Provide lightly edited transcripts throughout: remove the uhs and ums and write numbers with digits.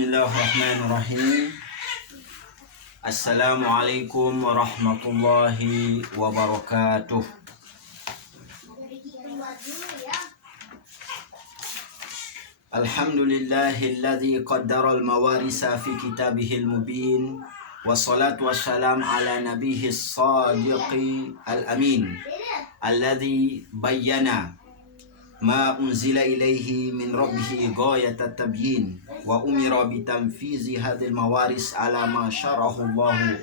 Bismillahirrahmanirrahim. Assalamualaikum warahmatullahi wabarakatuh. Alhamdulillahilladzi qaddara al-mawarisa fi kitabihil mubin. Wassalatu wassalam ala nabihis sadiqi al-amin alladzi bayyana ma unzila ilaihi min rabbihi ghayat at-tabyin wa umira bitanfizi hadhil mawaris ala ma syarahu Allah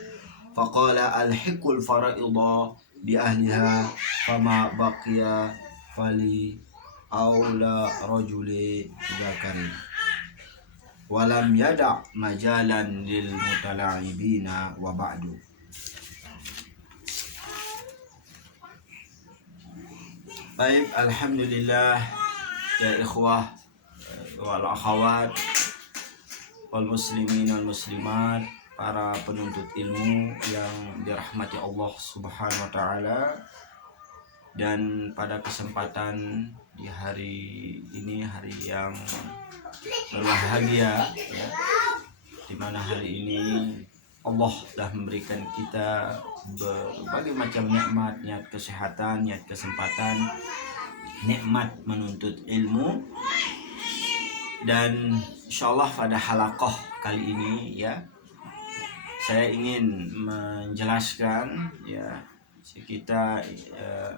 faqala alhiqul fara'idha bi ahliha fama baqiya fali aula rajuli zakarin walam yada' majalan lil mutala'ibina wa ba'du. Baik, alhamdulillah ya ikhwah wal akhawat wal muslimin wal muslimat, para penuntut ilmu yang dirahmati Allah Subhanahu wa taala. Dan pada kesempatan di hari ini, hari yang berbahagia ya, di mana hari ini Allah telah memberikan kita berbagai macam nikmat, nikmat kesehatan, nikmat kesempatan, nikmat menuntut ilmu. Dan insyaallah pada halaqah kali ini ya, saya ingin menjelaskan ya, kita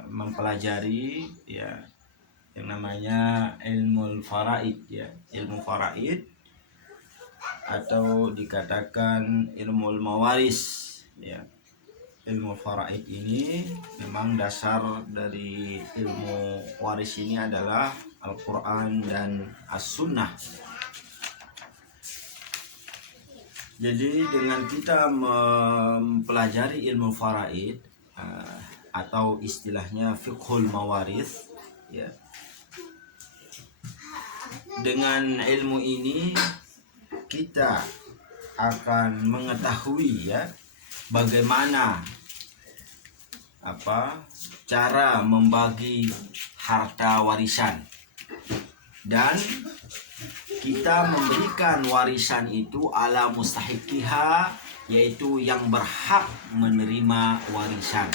mempelajari ya yang namanya ilmu faraid ya, ilmu faraid atau dikatakan ilmu mawaris ya. Ilmu faraid ini memang dasar dari ilmu waris ini adalah Al-Quran dan As-Sunnah. Jadi dengan kita mempelajari ilmu faraid atau istilahnya fiqhul mawaris ya, dengan ilmu ini kita akan mengetahui ya bagaimana cara membagi harta warisan, dan kita memberikan warisan itu ala mustahiqiha, yaitu yang berhak menerima warisan.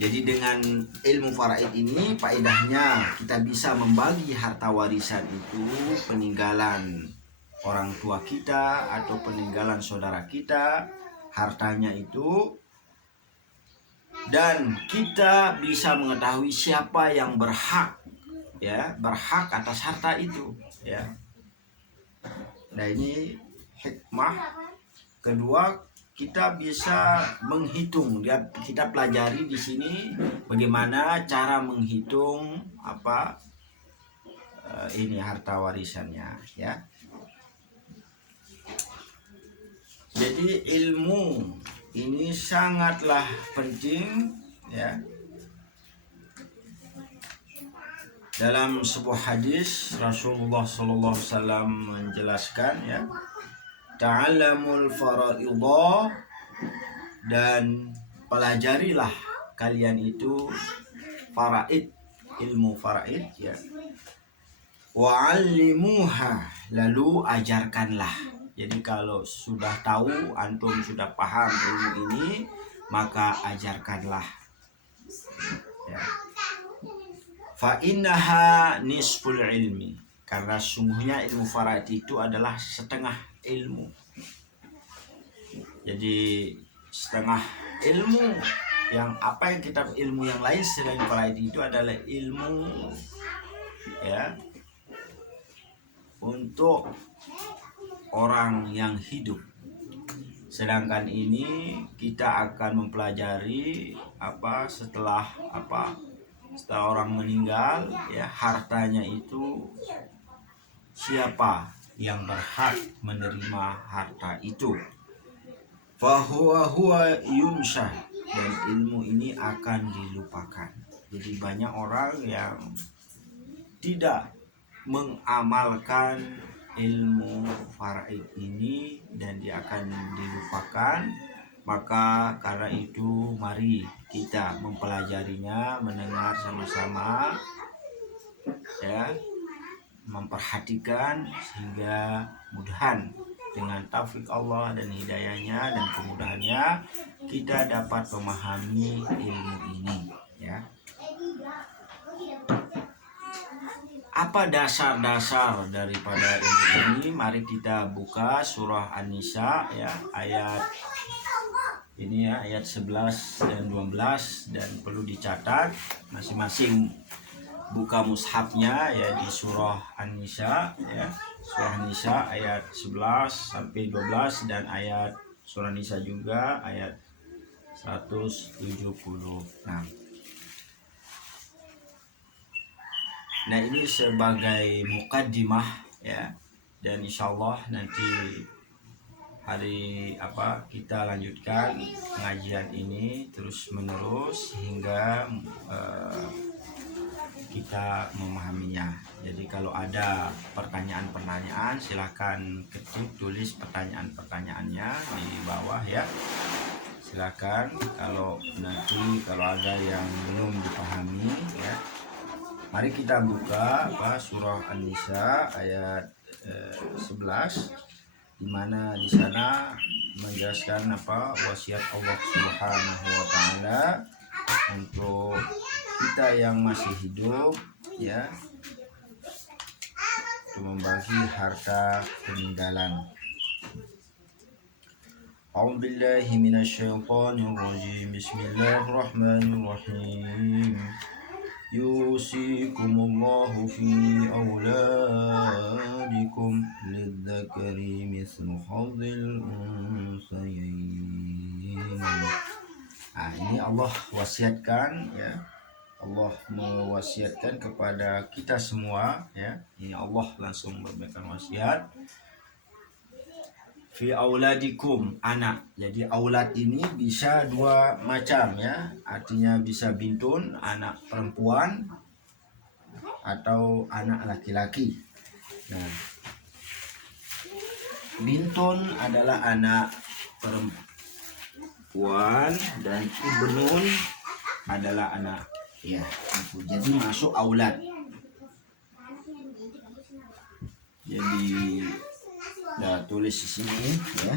Jadi dengan ilmu faraid ini faedahnya kita bisa membagi harta warisan itu peninggalan orang tua kita atau peninggalan saudara kita, hartanya itu, dan kita bisa mengetahui siapa yang berhak ya, berhak atas harta itu ya. Nah, ini hikmah kedua, kita bisa menghitung ya, kita pelajari di sini bagaimana cara menghitung ini harta warisannya ya. Jadi ilmu ini sangatlah penting ya. Dalam sebuah hadis Rasulullah SAW menjelaskan ya, ta'allamul fara'idha, dan pelajarilah kalian itu faraid, ilmu faraid ya. Wa'allimuha, lalu ajarkanlah. Jadi kalau sudah tahu, antum sudah paham ilmu ini, maka ajarkanlah ya. Fa innaha nisful ilmi, karena sungguhnya ilmu faraid itu adalah setengah ilmu. Jadi setengah ilmu yang ilmu yang lain selain faraid itu adalah ilmu ya untuk orang yang hidup. Sedangkan ini kita akan mempelajari setelah orang meninggal ya, hartanya itu siapa yang berhak menerima harta itu. Fahuwa yunsah, dan ilmu ini akan dilupakan. Jadi banyak orang yang tidak mengamalkan ilmu faraid ini dan dia akan dilupakan. Maka karena itu mari kita mempelajarinya, mendengar sama-sama ya, memperhatikan sehingga mudahan dengan taufik Allah dan hidayahnya dan kemudahannya kita dapat memahami ilmu ini, ya. Apa dasar-dasar daripada ilmu ini? Mari kita buka surah An-Nisa, ya, ayat ini ya, ayat 11 dan 12, dan perlu dicatat masing-masing buka mushafnya ya di surah An-Nisa, ya. Surah An-Nisa ayat 11 sampai 12 dan ayat surah An-Nisa juga ayat 176. Nah, ini sebagai mukaddimah, ya, dan insyaallah nanti hari kita lanjutkan pengajian ini terus menerus hingga kita memahaminya. Jadi kalau ada pertanyaan-pertanyaan silakan ketik, tulis pertanyaan-pertanyaannya di bawah, ya. Silakan kalau ada yang belum dipahami, ya. Mari kita buka surah An-Nisa ayat 11, di mana di sana menjelaskan wasiat Allah Subhanahu wa taala untuk kita yang masih hidup, ya, untuk membagi harta peninggalan. A'udzubillahi minasyaitonirrajim. Bismillahirrahmanirrahim. Yusikumullahu fi auladikum lidzakari mithlu hadzil unsayayn. Ini Allah wasiatkan, ya. Allah mewasiatkan kepada kita semua, ya. Ini Allah langsung memberikan wasiat. Fi auladikum, anak. Jadi aulad ini bisa dua macam, ya. Artinya bisa bintun, anak perempuan, atau anak laki-laki. Nah, bintun adalah anak perempuan dan ibnun adalah anak, ya. Jadi masuk aulad. Jadi tulis di sini, ya.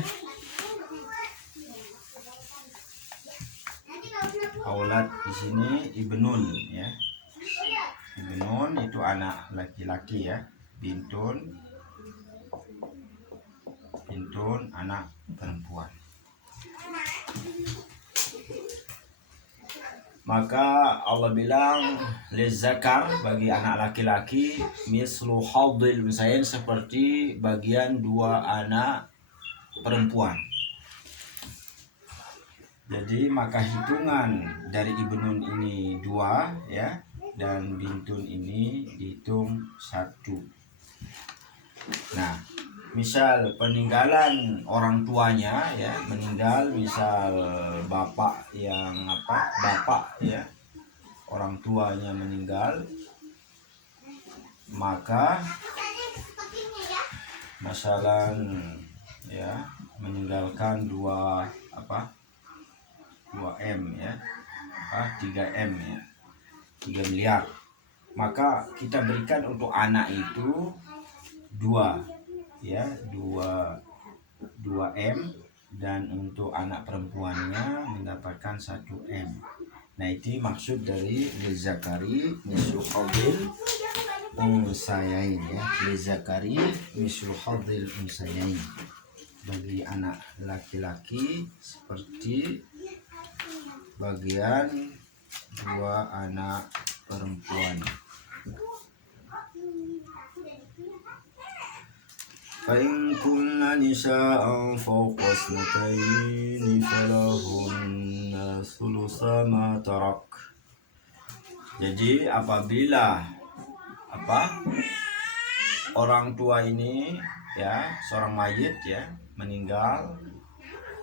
Aulad di sini ibnun, ya. Ibnun itu anak laki-laki, ya. Bintun anak perempuan. Maka Allah bilang lizakar, bagi anak laki-laki, mislu hadil unsayain, seperti bagian dua anak perempuan. Jadi maka hitungan dari ibnun ini 2, ya, dan bintun ini dihitung 1. Nah, misal peninggalan orang tuanya, ya, meninggal, misal bapak, ya, orang tuanya meninggal, maka masalan, ya, meninggalkan 2M, ya, 3M, ya, 3 miliar, maka kita berikan untuk anak itu 2, ya, 2M, dan untuk anak perempuannya mendapatkan 1M. Nah, itu maksud dari lizakari mislu hadzil unsayain, ya. Lizakari mislu hadzil unsayain, bagi anak laki-laki seperti bagian 2 anak perempuan. Fa'in kunna nisa'an fawqa isnataini falahunna thulutsa ma tarak. Jadi apabila orang tua ini, ya, seorang mayit, ya, meninggal,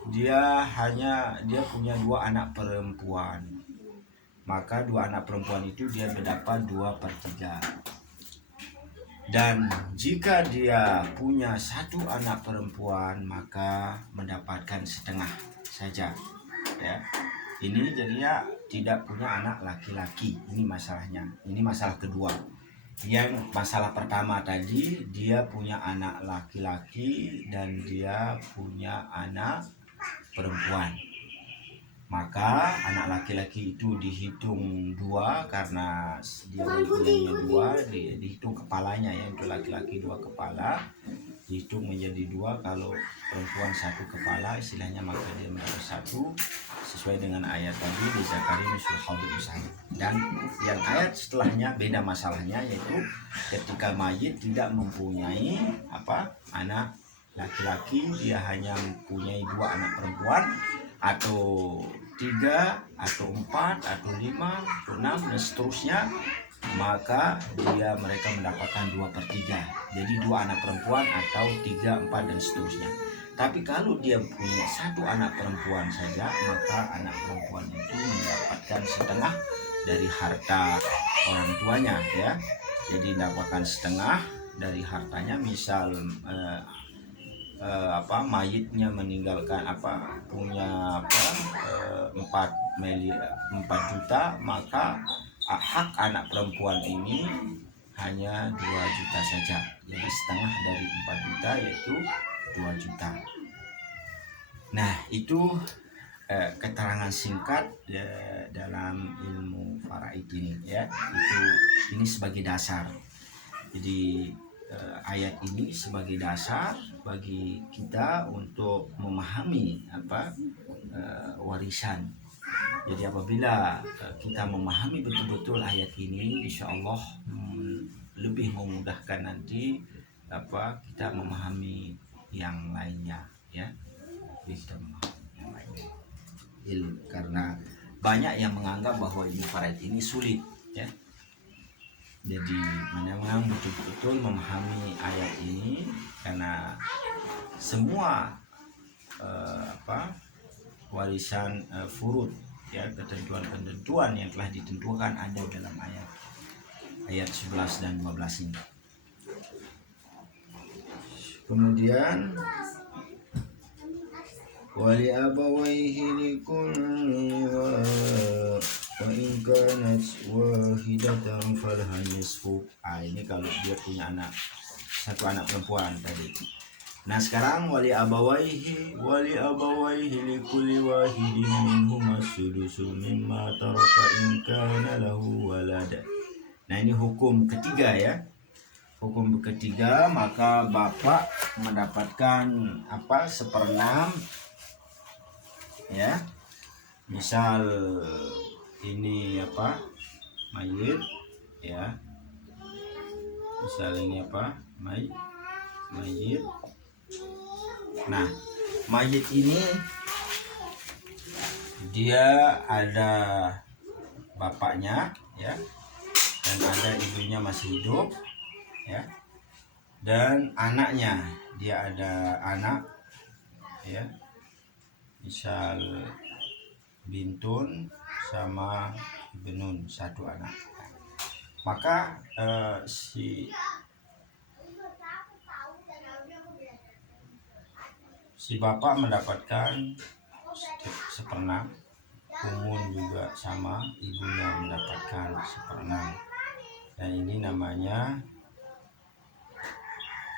dia punya 2 anak perempuan, maka 2 anak perempuan itu dia mendapat 2/3. Dan jika dia punya 1 anak perempuan, maka mendapatkan setengah saja, ya. Ini jadinya tidak punya anak laki-laki. Ini masalahnya. Ini masalah kedua. yang masalah pertama tadi, dia punya anak laki-laki dan dia punya anak perempuan. Maka anak laki-laki itu dihitung 2 karena dia mempunyai 2, dihitung kepalanya ya, untuk laki-laki 2 kepala, dihitung menjadi 2. Kalau perempuan 1 kepala istilahnya, maka dia mendapat 1 sesuai dengan ayat tadi di Zakaria mislu hadzil unsayyain. Dan yang ayat setelahnya beda masalahnya, yaitu ketika mayit tidak mempunyai anak laki-laki, dia hanya mempunyai 2 anak perempuan, atau 3 atau 4 atau 5 atau 6 dan seterusnya, maka mereka mendapatkan 2/3. Jadi 2 anak perempuan atau 3, 4 dan seterusnya. Tapi kalau dia punya 1 anak perempuan saja, maka anak perempuan itu mendapatkan setengah dari harta orang tuanya ya. Jadi mendapatkan setengah dari hartanya. Misal mayitnya meninggalkan punya 4 juta, maka hak anak perempuan ini hanya 2 juta saja. Jadi setengah dari 4 juta yaitu 2 juta. Nah, itu keterangan singkat dalam ilmu faraid ini ya. Ini sebagai dasar. Jadi ayat ini sebagai dasar bagi kita untuk memahami warisan. Jadi apabila kita memahami betul-betul ayat ini, insya Allah lebih memudahkan nanti kita memahami yang lainnya ya. Kita memahami yang lainnya. Karena banyak yang menganggap bahwa ilmu faraid ini sulit ya. Jadi memang betul-betul memahami ayat ini, karena semua warisan furud ya, ketentuan-ketentuan yang telah ditentukan ada dalam ayat 11 dan 12 ini. Kemudian wali abawaihi likulli wa in kanat wahidatan falaha nisfu. Ini kalau dia punya 1 anak perempuan tadi. Nah, sekarang wali abawaihi likulli wahidin minhum as-sudusu mimma taraka in kana lahu walad. Nah, ini hukum ketiga ya. Hukum ketiga, maka bapak mendapatkan 1/6 ya. Misal ini mayit ya. Misal ini mayit. Nah, mayit ini dia ada bapaknya ya, dan ada ibunya masih hidup ya, dan anaknya, dia ada anak ya, misal bintun sama ibnun, 1 anak. Maka si bapak mendapatkan 1/6, umun juga sama, ibunya mendapatkan 1/6. Dan ini namanya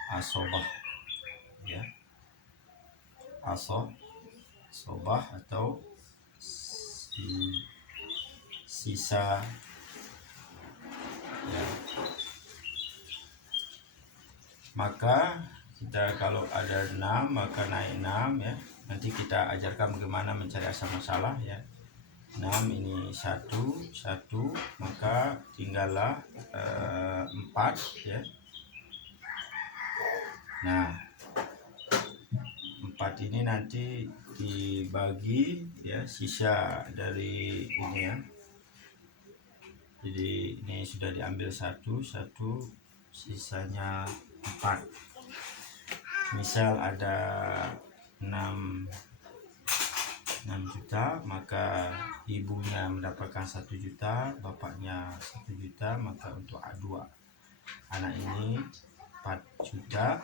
asobah ya, asobah atau sisa ya. Maka kita kalau ada 6 maka naik 6 ya. Nanti kita ajarkan bagaimana mencari asal masalah ya. 6 ini 1, maka tinggallah 4 ya. Nah, 4 ini nanti dibagi ya, sisa dari ini ya. Jadi ini sudah diambil 1, sisanya 4. Misal ada 6 juta, maka ibunya mendapatkan 1 juta, bapaknya 1 juta, maka untuk 2 anak ini 4 juta,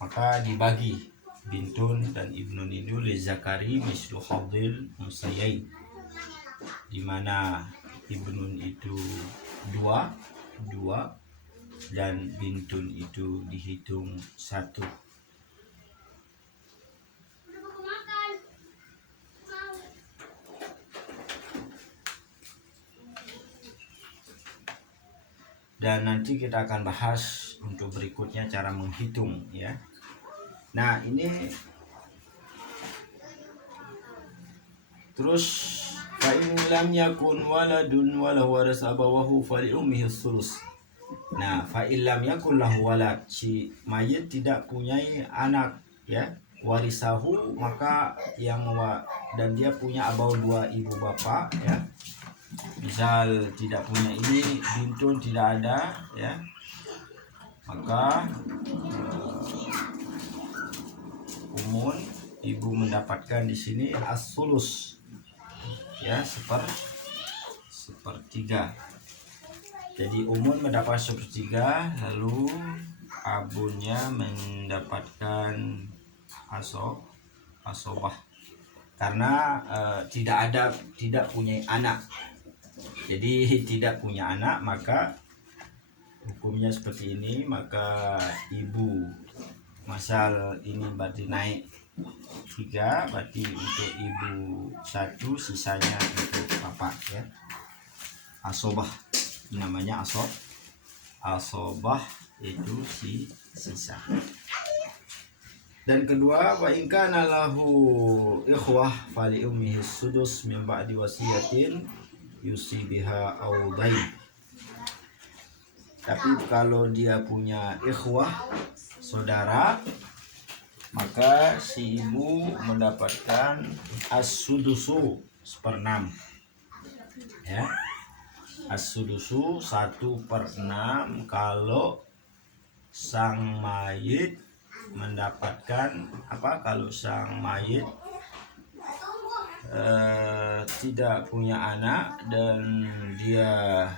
maka dibagi bintun dan ibnun itu li zakari mislu hadzil unsayyain, di mana ibnun itu 2 dan bintun itu dihitung 1. Dan nanti kita akan bahas untuk berikutnya cara menghitung ya. Nah ini terus fa in lam yakun waladun walahu waras abawahu fali ummihi sulus. Nah fa in lam yakun lahu walad, si mayit tidak punya anak ya, warisahu maka yang dan dia punya abau 2 ibu bapak ya. Misal tidak punya ini, bintun tidak ada ya, maka umun ibu mendapatkan di sini as-sulus ya, sepertiga. Jadi umun mendapat 1/3, lalu abunnya mendapatkan asobah karena tidak punya anak. Jadi tidak punya anak, maka hukumnya seperti ini. Maka ibu, masal ini berarti naik 3, berarti untuk ibu 1, sisanya untuk bapak ya. Asobah namanya, asobah itu sisa. Dan kedua, wa in kana lahu ikhwah fali ummihi sudus min ba'di wasiyatin yusi biha aw dain. Tapi kalau dia punya ikhwah, saudara, maka si ibu mendapatkan as-sudusu 1/6 ya. As-sudusu 1/6 kalau sang mayit mendapatkan kalau sang mayit tidak punya anak dan dia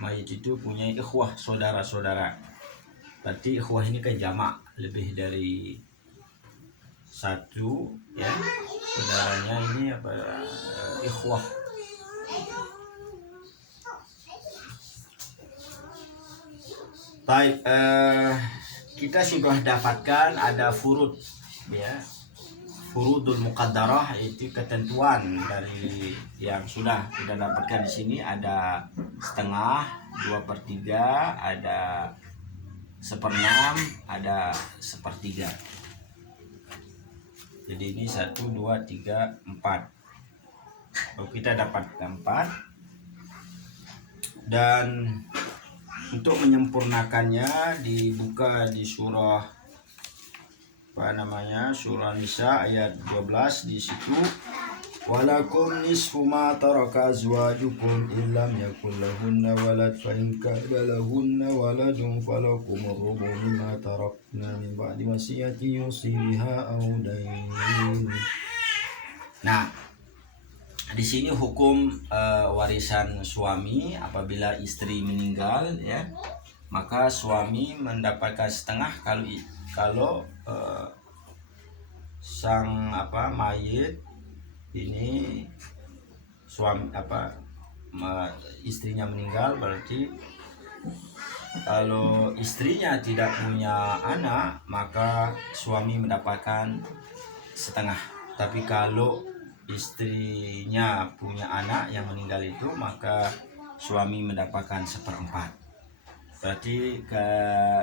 mayit itu punya ikhwah, saudara-saudara. Berarti ikhwah ini kan jamak, lebih dari 1 ya. Saudaranya ini ikhwah. Baik, kita sudah dapatkan ada furud ya. Furudul muqaddarah itu ketentuan dari yang sudah kita dapatkan di sini. Ada setengah, 2/3, ada 1/6, ada 1/3. Jadi ini 1, 2, 3, 4. Kalau kita dapat 4, dan untuk menyempurnakannya dibuka di surah surah Nisa ayat 12. Di situ walakum nisfu ma taraka azwajukum illam yakul lahunna walad fa in kana lahunna waladun falakum ar-rubu mimma tarakna min ba'di wasiyati yusi biha aw dain. Nah, di sini hukum warisan suami apabila istri meninggal ya, maka suami mendapatkan setengah kalau sang mayit ini suami istrinya meninggal. Berarti kalau istrinya tidak punya anak, maka suami mendapatkan setengah. Tapi kalau istrinya punya anak yang meninggal itu, maka suami mendapatkan 1/4. Berarti ke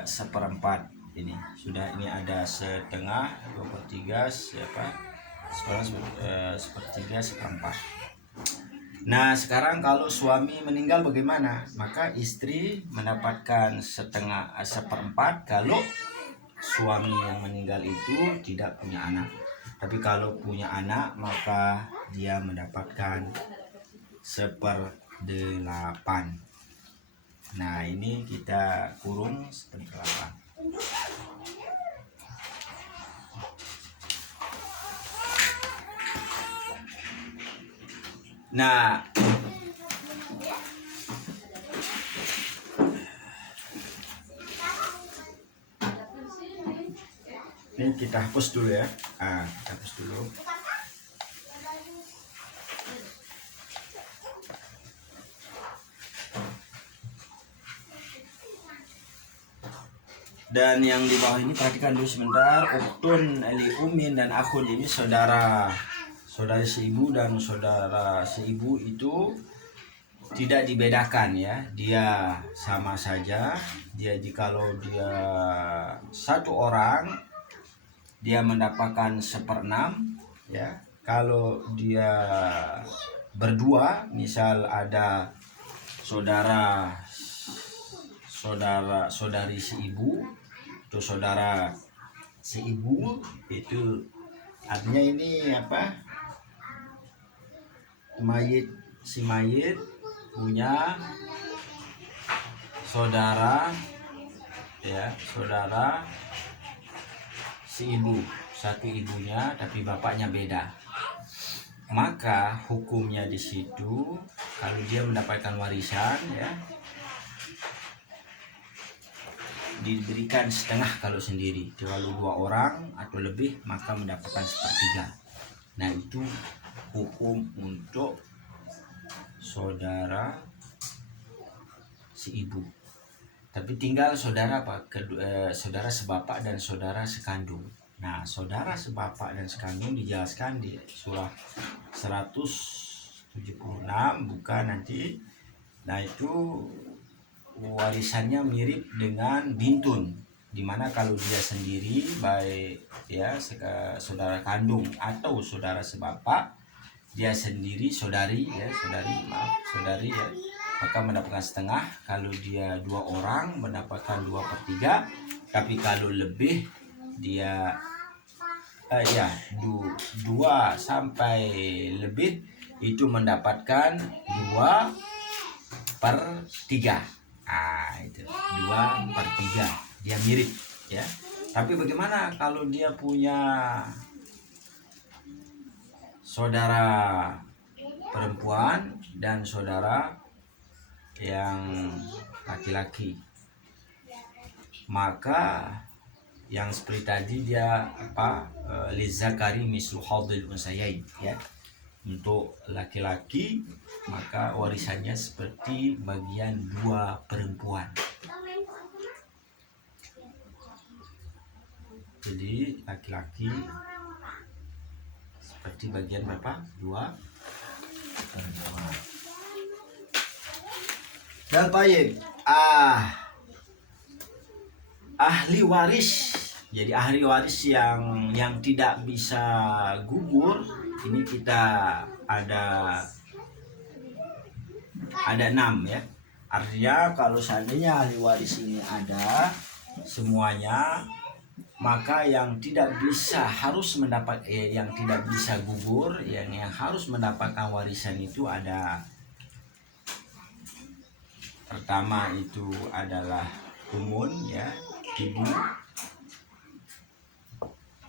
1/4 ini sudah, ini ada setengah, 2/3, 1/3, 1/4. Nah sekarang kalau suami meninggal bagaimana? Maka istri mendapatkan 1/4 kalau suami yang meninggal itu tidak punya anak. Tapi kalau punya anak, maka dia mendapatkan 1/8. Nah ini kita kurung 1/8. Nah ini kita hapus dulu ya. Kita hapus dulu. Dan yang di bawah ini perhatikan dulu sebentar. Uktun li umin dan akhun ini saudari seibu dan saudara seibu itu tidak dibedakan ya. Dia sama saja. Kalau dia satu orang dia mendapatkan 1/6 ya. Kalau dia berdua, misal ada saudari seibu atau saudara seibu, itu artinya ini apa, si mayit punya saudara seibu, satu ibunya tapi bapaknya beda. Maka hukumnya di situ kalau dia mendapatkan warisan ya, diberikan setengah kalau sendiri. Kalau 2 orang atau lebih maka mendapatkan 1/3. Nah, itu hukum untuk saudara si ibu. Tapi tinggal saudara saudara sebapak dan saudara sekandung. Nah, saudara sebapak dan sekandung dijelaskan di surah 176 bukan nanti. Nah, itu warisannya mirip dengan bintun, dimana kalau dia sendiri baik ya saudara kandung atau saudara sebapak, dia sendiri saudari ya, maka mendapatkan setengah. Kalau dia 2 orang mendapatkan 2/3, tapi kalau lebih dia 2 sampai lebih itu mendapatkan 2/3. Itu 2/3, dia mirip ya. Tapi bagaimana kalau dia punya saudara perempuan dan saudara yang laki-laki? Maka yang seperti tadi dia lizakari mislu hadil unsayain ya. Untuk laki-laki maka warisannya seperti bagian 2 perempuan. Jadi laki-laki seperti bagian berapa? 2 perempuan. Dan baik, ahli waris. Jadi ahli waris yang tidak bisa gugur ini kita ada 6 ya. Artinya kalau seandainya ahli waris ini ada semuanya, maka yang tidak bisa yang tidak bisa gugur, yang harus mendapatkan warisan itu ada. Pertama itu adalah umun ya, ibu,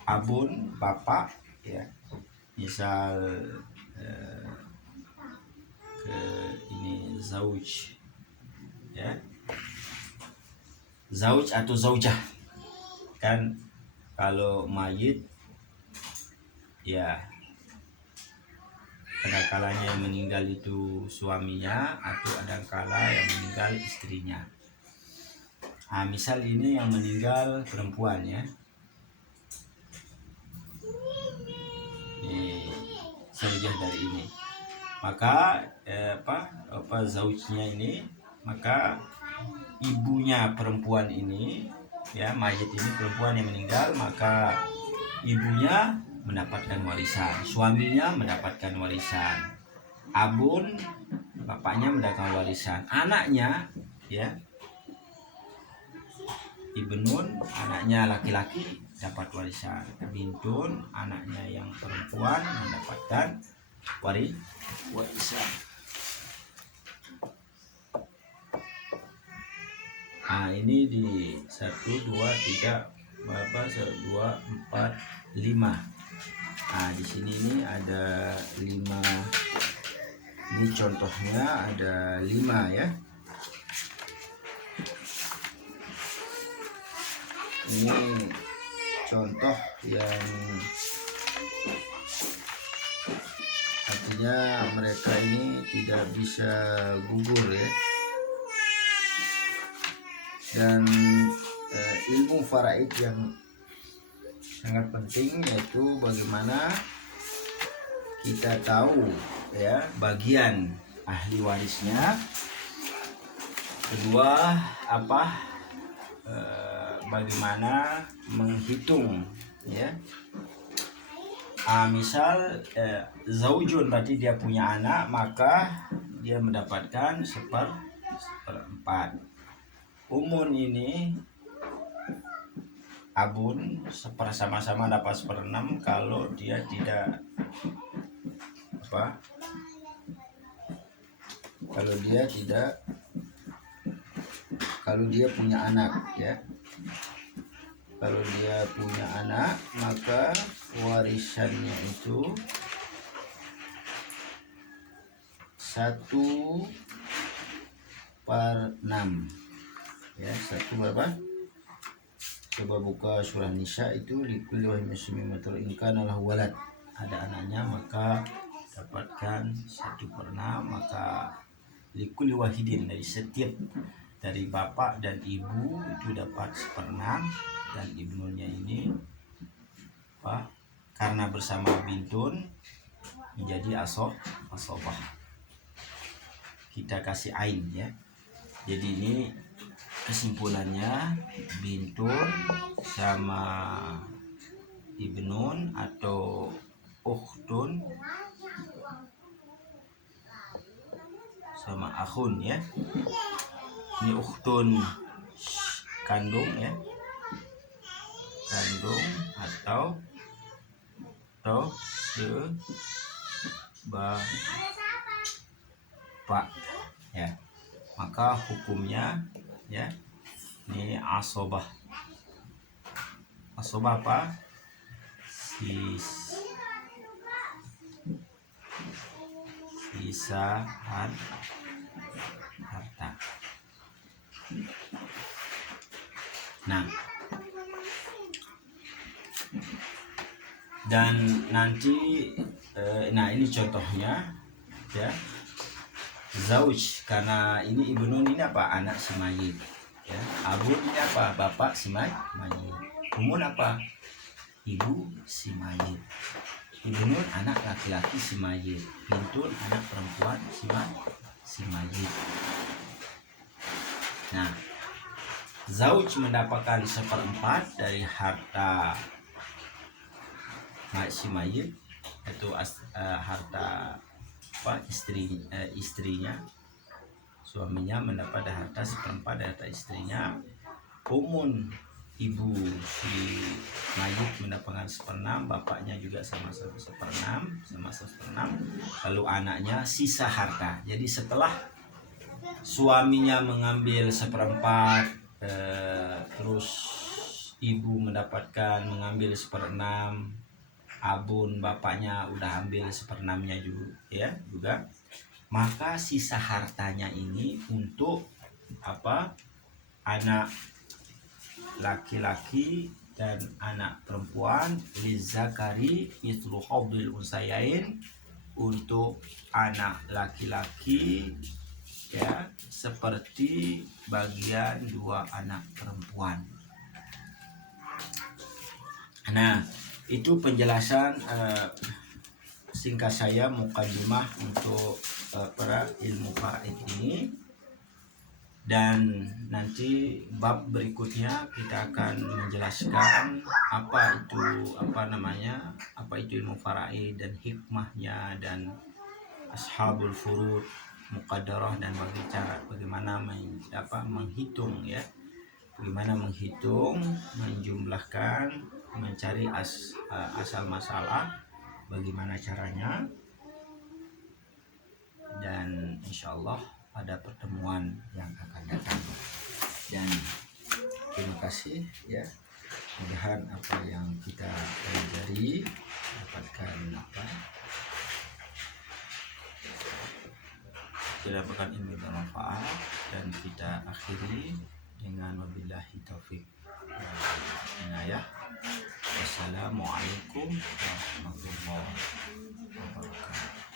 abun, bapak ya. Misal ini zauj ya, zauj atau zaujah kan. Kalau mayit ya kadang-kalanya yang meninggal itu suaminya atau kadang-kala yang meninggal istrinya. Misal ini yang meninggal perempuan ya, ini zaujah dari ini, maka zaujnya ini, maka ibunya perempuan ini ya, mayit ini perempuan yang meninggal, maka ibunya mendapatkan warisan, suaminya mendapatkan warisan, abun bapaknya mendapatkan warisan, anaknya ya, ibnun anaknya laki-laki dapat warisan, bintun anaknya yang perempuan mendapatkan warisan. Ini di 1, 2, 3 berapa? 1, 2, 4, 5. Di sini ini ada 5. Ini contohnya ada 5 ya. Ini contoh yang artinya mereka ini tidak bisa gugur ya. Dan ilmu faraid yang sangat penting, yaitu bagaimana kita tahu ya bagian ahli warisnya. Kedua, bagaimana menghitung ya. Misal zaujun berarti dia punya anak, maka dia mendapatkan seperempat. Umun ini abun sama-sama dapat 1/6 kalau dia tidak kalau dia punya anak ya. Kalau dia punya anak, maka warisannya itu 1/6 ya. 1 berapa? Coba buka surah Nisa, itu likulli wahidin minhum in kana lahu walad. Ada anaknya maka dapatkan 1/6, maka likulli wahidin, dari setiap dari bapak dan ibu itu dapat 1/6, dan ibnunya ini karena bersama bintun menjadi asobah. Kita kasih ain ya. Jadi ini kesimpulannya, bintun sama ibnun atau ukhtun sama akhun ya. Ini ukhtun kandung ya, kandung atau sebapak ya. Maka hukumnya ya, ini asobah. Asobah apa? Sisa harta. Nah, dan nanti ini contohnya ya. Zauj, karena ini ibnun ini apa? Anak si mayit ya. Abun ini apa? Bapak si mayit. Umun apa? Ibu si mayit. Ibnun anak laki-laki si mayit. Bintun anak perempuan si mayit. Nah, zauj mendapatkan 1/4 dari harta si mayit, itu harta istrinya. Suaminya mendapat harta 1/4 dari harta istrinya. Umun, ibu si mayit mendapatkan 1/6, bapaknya juga sama-sama 1/6. Lalu anaknya sisa harta. Jadi setelah suaminya mengambil 1/4, terus ibu mengambil 1/6, abun bapaknya udah ambil 1/6-nya juga, maka sisa hartanya ini untuk anak laki-laki dan anak perempuan. Lizakari mithlu hadhil unsayain, untuk anak laki-laki ya seperti bagian 2 anak perempuan. Nah, itu penjelasan singkat saya mukadimah untuk para ilmu faraid ini. Dan nanti bab berikutnya kita akan menjelaskan apa itu ilmu faraid dan hikmahnya, dan ashabul furud, muqaddarah, dan bagaimana menghitung ya. Bagaimana menghitung, menjumlahkan, mencari asal masalah, bagaimana caranya. Dan insyaallah pada pertemuan yang akan datang. Dan terima kasih ya. Mudah-mudahan apa yang kita pelajari dapatkan ilmu bermanfaat, dan kita akhiri dengan wabillahi taufik wal hidayah. Wassalamualaikum warahmatullahi wabarakatuh.